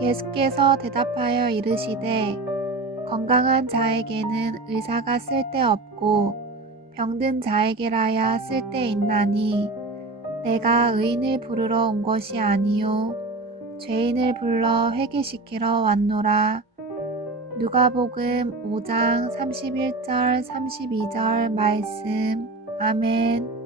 예수께서 대답하여 이르시되 건강한 자에게는 의사가 쓸데없고 병든 자에게라야 쓸데있나니 내가 의인을 부르러 온 것이 아니요 죄인을 불러 회개시키러 왔노라. 누가복음 5장 31절 32절 말씀. 아멘.